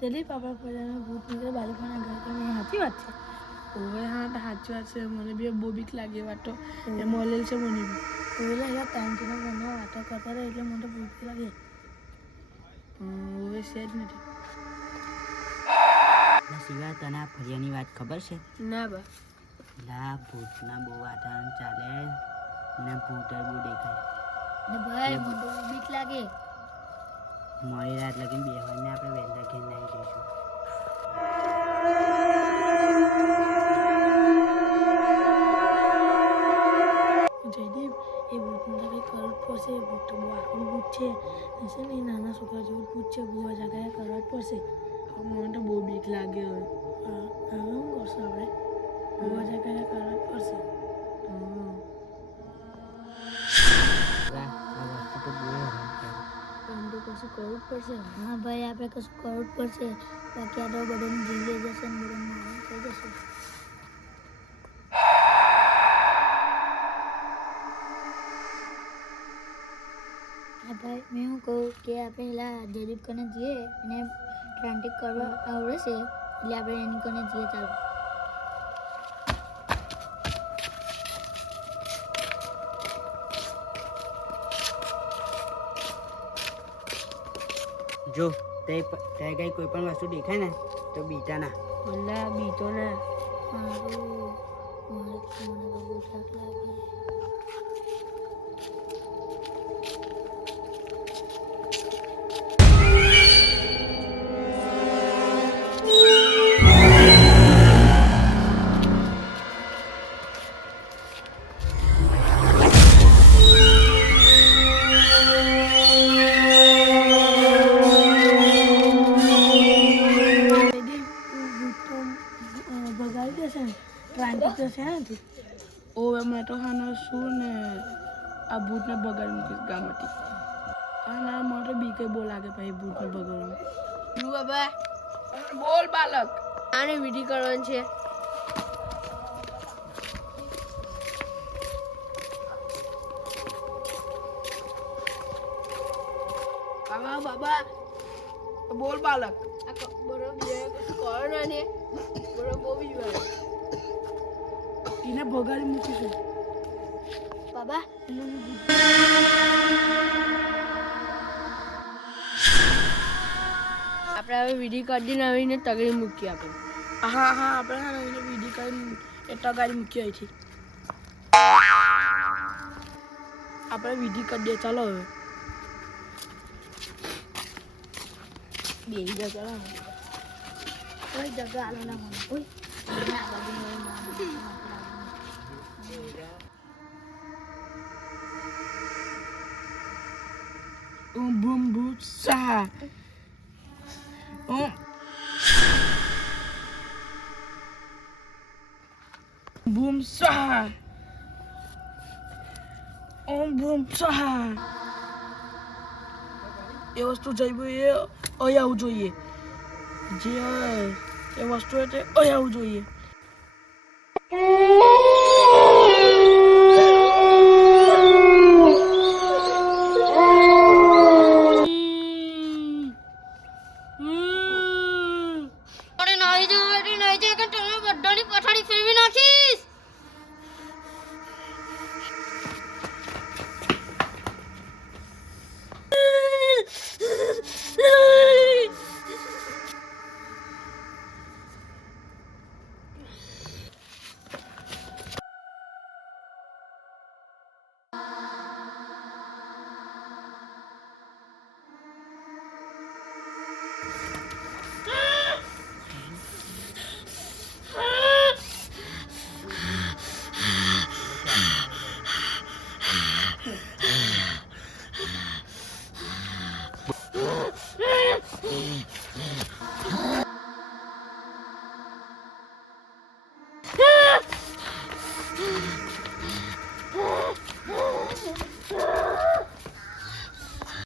દિલીપ આપણા ફળિયામાં ભૂત નીકળે બાજુના ઘર તો નહીં સાચી વાત છે. ઓવે હા તો સાચી વાત છે. મને બી બહુ બીક લાગે વાતો એ મોલેલ છે મને બી. ઓલા એવા ટાઈમથી મને વાતો કરતા રહે એટલે મને ભૂત લાગે. ઓવે છે જ નથી. સિવાય તને આ ફરિયાની વાત ખબર છે? ના બા. લા ભૂતના બહુ વાતાવરણ ચાલે ને ભૂત બહુ દેખાય ને ભાઈ મને તો બીક લાગે. મોડી રાત લગીને બેહવાને આપણે વહેલા ઘેર નાહી જઈશું. જયદીપ એ ભૂતને તો કંઈ કરવું જ પડશે. ભૂત તો બહુ આકરું ભૂત છે ને નાના છોકરા જેવું ભૂત છે. બહુ જગ્યાએ કરવા જ પડશે. મને તો બહુ બીક લાગે હવે. હવે શું કરશું આપણે? બહુ જગ્યાએ કરવા જ પડશે. આ વસ્તુ તો બહુ હેરાન કરે. આમ તો કશું કરવું જ પડશે. હા ભાઈ આપણે કશું કરવું જ પડશે. બાકી આ તો બધાને જીવ લઈ જશે ને બધાને મારણ થઈ જશે. ભાઈ મેં શું કહું કે આપણે પેલા દિલીપ કને જઈએ અને ટ્રાન્ટિક કરવા આવડે છે એટલે આપણે એની કને જઈએ. ચાલો જો તે કઈ કોઈ પણ વસ્તુ દેખાય ને તો બીટા ના. મને બીતો ના. સારું મને તો બહુ થાક લાગે. ભગાવી દેશે ને ટ્રાન્ટિક તો છે નથી. ઓવે મેં તો હાનો શું ને આ ભૂતને બગાડી મૂકીશ ગામમાંથી. હા ના મને તો બીકે બહુ લાગે ભાઈ ભૂતને બગાડવાનું. બાબા બોલ બાલક. આને વિધિ કરવાની છે. હા બાબા બોલ બાલક. બરોબર કરો ને બરોબર બહુ બીજું એને બગાડી મૂકીશું. બાબા આપણે હવે વિધિ કરી દઈને આવીને તગડી મૂકીએ આપણે. હા હા આપણે હા એને વિધિ કરીને એ તગાડી મૂકી અહીંથી. આપણે વિધિ કરી દઈએ ચાલો હવે. બેસી જા ચાલો. કોઈ જગ્યા આલો ના મને કોઈ બૂમ ભૂત સા બૂમ સા બૂમ સા. એ વસ્તુ જઈ એ અહીં આવવું જોઈએ. જે એ વસ્તુ હોય તે અહીં આવવું જોઈએ.